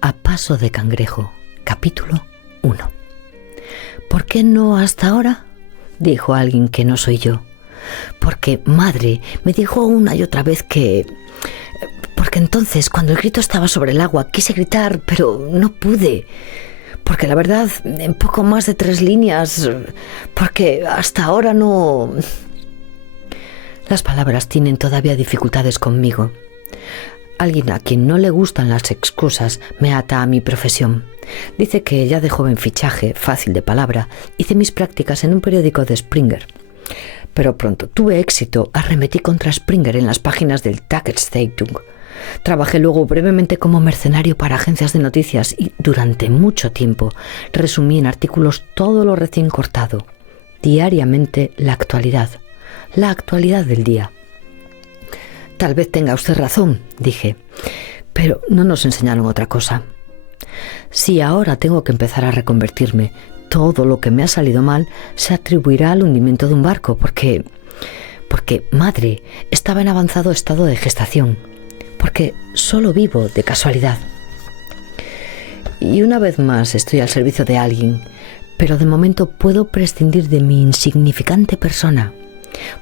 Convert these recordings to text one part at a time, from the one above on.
A paso de cangrejo, capítulo 1. ¿Por qué no hasta ahora?, dijo alguien que no soy yo. Porque madre me dijo una y otra vez que... Porque entonces, cuando el grito estaba sobre el agua, quise gritar, pero no pude. Porque la verdad, en poco más de 3 líneas, porque hasta ahora no... Las palabras tienen todavía dificultades conmigo. Alguien a quien no le gustan las excusas me ata a mi profesión. Dice que ya de joven fichaje, fácil de palabra, hice mis prácticas en un periódico de Springer. Pero pronto tuve éxito, arremetí contra Springer en las páginas del Tageszeitung. Trabajé luego brevemente como mercenario para agencias de noticias y durante mucho tiempo resumí en artículos todo lo recién cortado. Diariamente la actualidad del día. Tal vez tenga usted razón, dije, pero no nos enseñaron otra cosa. Si ahora tengo que empezar a reconvertirme, todo lo que me ha salido mal se atribuirá al hundimiento de un barco, porque madre estaba en avanzado estado de gestación, porque solo vivo de casualidad. Y una vez más estoy al servicio de alguien, pero de momento puedo prescindir de mi insignificante persona,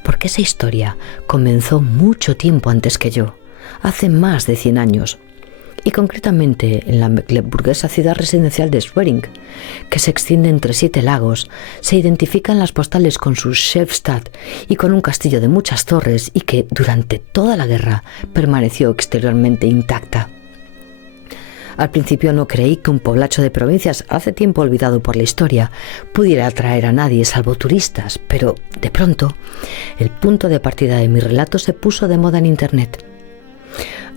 porque esa historia comenzó mucho tiempo antes que yo, hace más de 100 años, y concretamente en la mecklemburguesa ciudad residencial de Schwerin, que se extiende entre 7 lagos, se identifican las postales con su Schleifstadt y con un castillo de muchas torres y que durante toda la guerra permaneció exteriormente intacta. Al principio no creí que un poblacho de provincias hace tiempo olvidado por la historia pudiera atraer a nadie salvo turistas, pero de pronto el punto de partida de mi relato se puso de moda en Internet.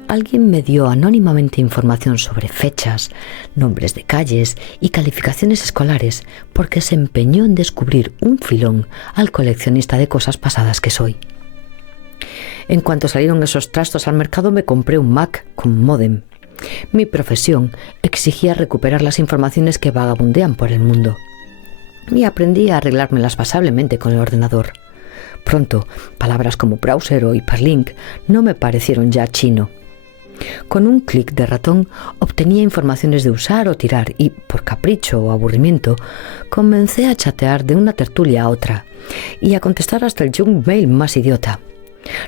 Alguien me dio anónimamente información sobre fechas, nombres de calles y calificaciones escolares porque se empeñó en descubrir un filón al coleccionista de cosas pasadas que soy. En cuanto salieron esos trastos al mercado me compré un Mac con módem. Mi profesión exigía recuperar las informaciones que vagabundean por el mundo y aprendí a arreglármelas pasablemente con el ordenador. Pronto, palabras como browser o hiperlink no me parecieron ya chino. Con un clic de ratón obtenía informaciones de usar o tirar y, por capricho o aburrimiento, comencé a chatear de una tertulia a otra y a contestar hasta el junk mail más idiota.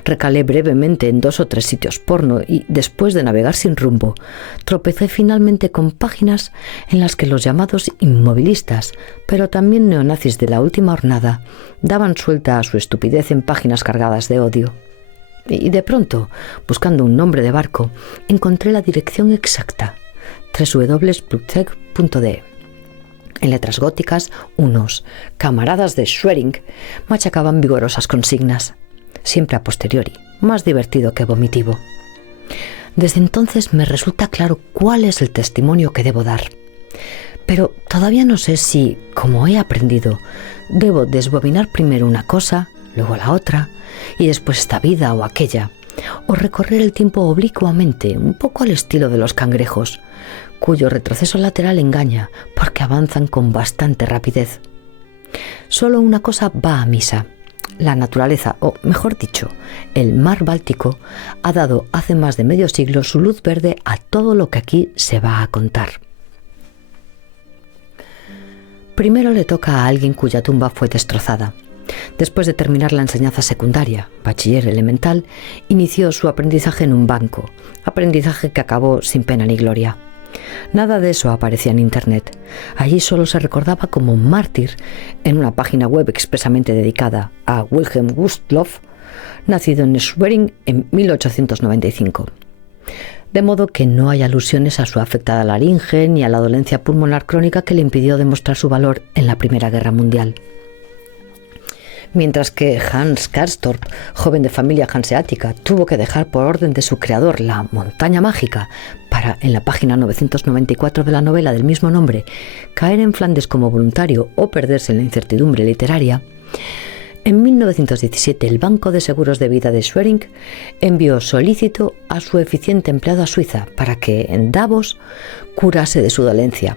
Recalé brevemente en 2 o 3 sitios porno y, después de navegar sin rumbo, tropecé finalmente con páginas en las que los llamados inmovilistas, pero también neonazis de la última hornada, daban suelta a su estupidez en páginas cargadas de odio. Y de pronto, buscando un nombre de barco, encontré la dirección exacta: www.flugzeug.de. En letras góticas, unos camaradas de Schwerin machacaban vigorosas consignas, siempre a posteriori, más divertido que vomitivo. Desde entonces me resulta claro cuál es el testimonio que debo dar. Pero todavía no sé si, como he aprendido, debo desbobinar primero una cosa, luego la otra, y después esta vida o aquella, o recorrer el tiempo oblicuamente, un poco al estilo de los cangrejos, cuyo retroceso lateral engaña porque avanzan con bastante rapidez. Solo una cosa va a misa. La naturaleza, o mejor dicho, el mar Báltico, ha dado hace más de medio siglo su luz verde a todo lo que aquí se va a contar. Primero le toca a alguien cuya tumba fue destrozada. Después de terminar la enseñanza secundaria, bachiller elemental, inició su aprendizaje en un banco, aprendizaje que acabó sin pena ni gloria. Nada de eso aparecía en Internet. Allí solo se recordaba como mártir en una página web expresamente dedicada a Wilhelm Gustloff, nacido en Schwerin en 1895. De modo que no hay alusiones a su afectada laringe ni a la dolencia pulmonar crónica que le impidió demostrar su valor en la Primera Guerra Mundial. Mientras que Hans Karstorp, joven de familia hanseática, tuvo que dejar por orden de su creador la montaña mágica para, en la página 994 de la novela del mismo nombre, caer en Flandes como voluntario o perderse en la incertidumbre literaria, en 1917 el Banco de Seguros de Vida de Schwerin envió solícito a su eficiente empleado a Suiza para que, en Davos, curase de su dolencia,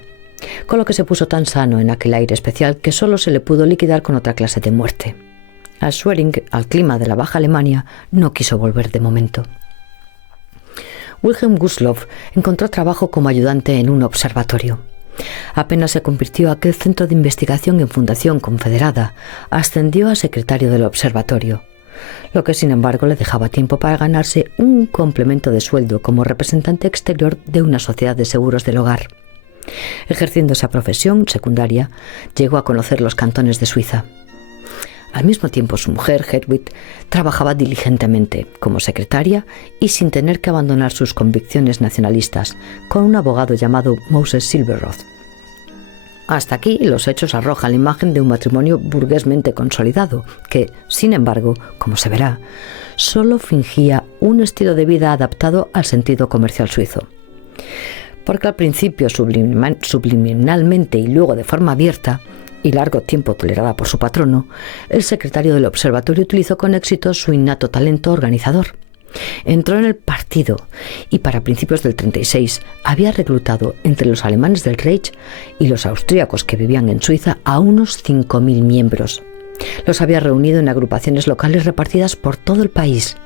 con lo que se puso tan sano en aquel aire especial que solo se le pudo liquidar con otra clase de muerte. A Schwerin, al clima de la Baja Alemania, no quiso volver de momento. Wilhelm Gustloff encontró trabajo como ayudante en un observatorio. Apenas se convirtió aquel centro de investigación en fundación confederada, ascendió a secretario del observatorio, lo que sin embargo le dejaba tiempo para ganarse un complemento de sueldo como representante exterior de una sociedad de seguros del hogar. Ejerciendo esa profesión secundaria, llegó a conocer los cantones de Suiza. Al mismo tiempo, su mujer, Hedwig, trabajaba diligentemente como secretaria y sin tener que abandonar sus convicciones nacionalistas, con un abogado llamado Moses Silberroth. Hasta aquí los hechos arrojan la imagen de un matrimonio burguesmente consolidado, que, sin embargo, como se verá, solo fingía un estilo de vida adaptado al sentido comercial suizo. Porque al principio subliminalmente y luego de forma abierta, y largo tiempo tolerada por su patrono, el secretario del observatorio utilizó con éxito su innato talento organizador. Entró en el partido y para principios del 36 había reclutado entre los alemanes del Reich y los austríacos que vivían en Suiza a unos 5.000 miembros. Los había reunido en agrupaciones locales repartidas por todo el país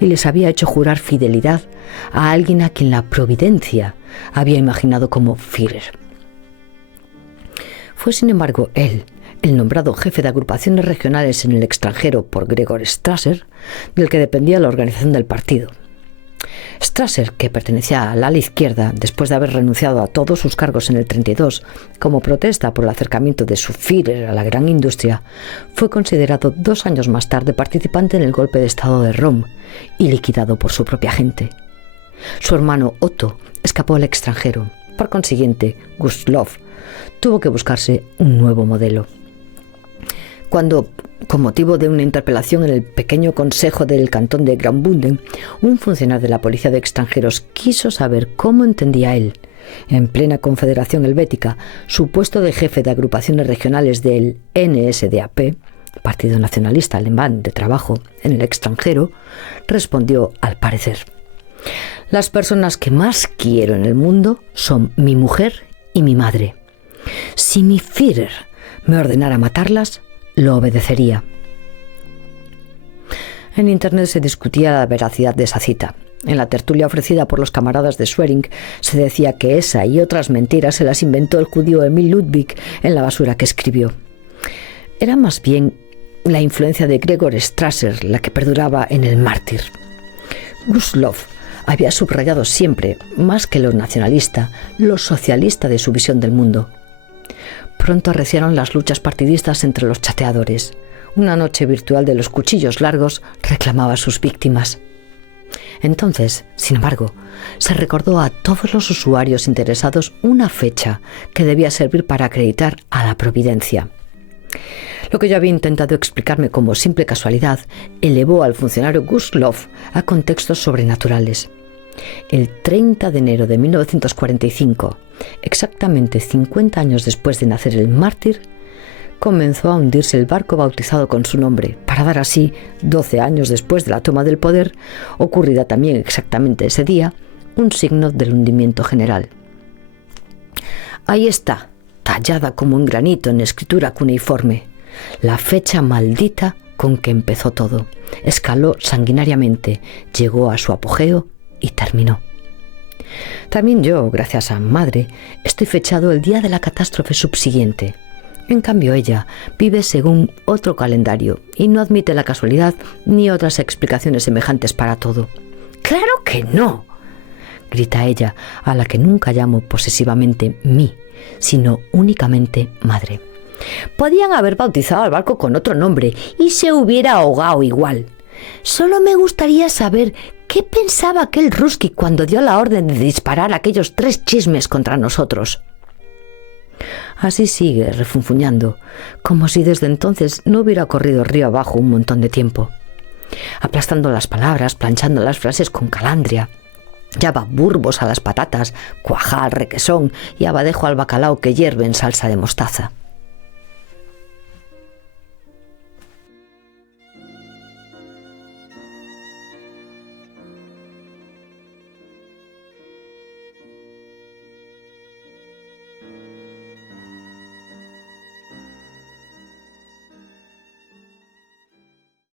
y les había hecho jurar fidelidad a alguien a quien la providencia había imaginado como Führer. Fue, sin embargo, él, el nombrado jefe de agrupaciones regionales en el extranjero por Gregor Strasser, del que dependía la organización del partido. Strasser, que pertenecía al ala izquierda después de haber renunciado a todos sus cargos en el 32 como protesta por el acercamiento de su Führer a la gran industria, fue considerado 2 años más tarde participante en el golpe de estado de Rom y liquidado por su propia gente. Su hermano Otto escapó al extranjero. Por consiguiente, Gustloff tuvo que buscarse un nuevo modelo. Cuando, con motivo de una interpelación en el pequeño consejo del cantón de Graubünden, un funcionario de la policía de extranjeros quiso saber cómo entendía él, en plena confederación helvética, su puesto de jefe de agrupaciones regionales del NSDAP, Partido Nacionalista Alemán de Trabajo en el extranjero, respondió al parecer: las personas que más quiero en el mundo son mi mujer y mi madre. Si mi Führer me ordenara matarlas, lo obedecería. En Internet se discutía la veracidad de esa cita. En la tertulia ofrecida por los camaradas de Schwerin se decía que esa y otras mentiras se las inventó el judío Emil Ludwig en la basura que escribió. Era más bien la influencia de Gregor Strasser la que perduraba en el mártir. Gustloff había subrayado siempre, más que lo nacionalista, lo socialista de su visión del mundo. Pronto arreciaron las luchas partidistas entre los chateadores. Una noche virtual de los cuchillos largos reclamaba a sus víctimas. Entonces, sin embargo, se recordó a todos los usuarios interesados una fecha que debía servir para acreditar a la providencia. Lo que yo había intentado explicarme como simple casualidad elevó al funcionario Gustloff a contextos sobrenaturales. El 30 de enero de 1945, exactamente 50 años después de nacer el mártir, comenzó a hundirse el barco bautizado con su nombre, para dar así, 12 años después de la toma del poder, ocurrida también exactamente ese día, un signo del hundimiento general. Ahí está, tallada como en granito en escritura cuneiforme, la fecha maldita con que empezó todo. Escaló sanguinariamente, llegó a su apogeo y terminó. También yo, gracias a madre, estoy fechado el día de la catástrofe subsiguiente. En cambio ella vive según otro calendario y no admite la casualidad ni otras explicaciones semejantes para todo. ¡Claro que no!, grita ella, a la que nunca llamo posesivamente mí, sino únicamente madre. Podían haber bautizado al barco con otro nombre y se hubiera ahogado igual. Solo me gustaría saber qué pensaba aquel Ruski cuando dio la orden de disparar aquellos 3 chismes contra nosotros. Así sigue refunfuñando, como si desde entonces no hubiera corrido río abajo un montón de tiempo, aplastando las palabras, planchando las frases con calandria. Llava burbos a las patatas, cuajá al requesón y abadejo al bacalao que hierve en salsa de mostaza.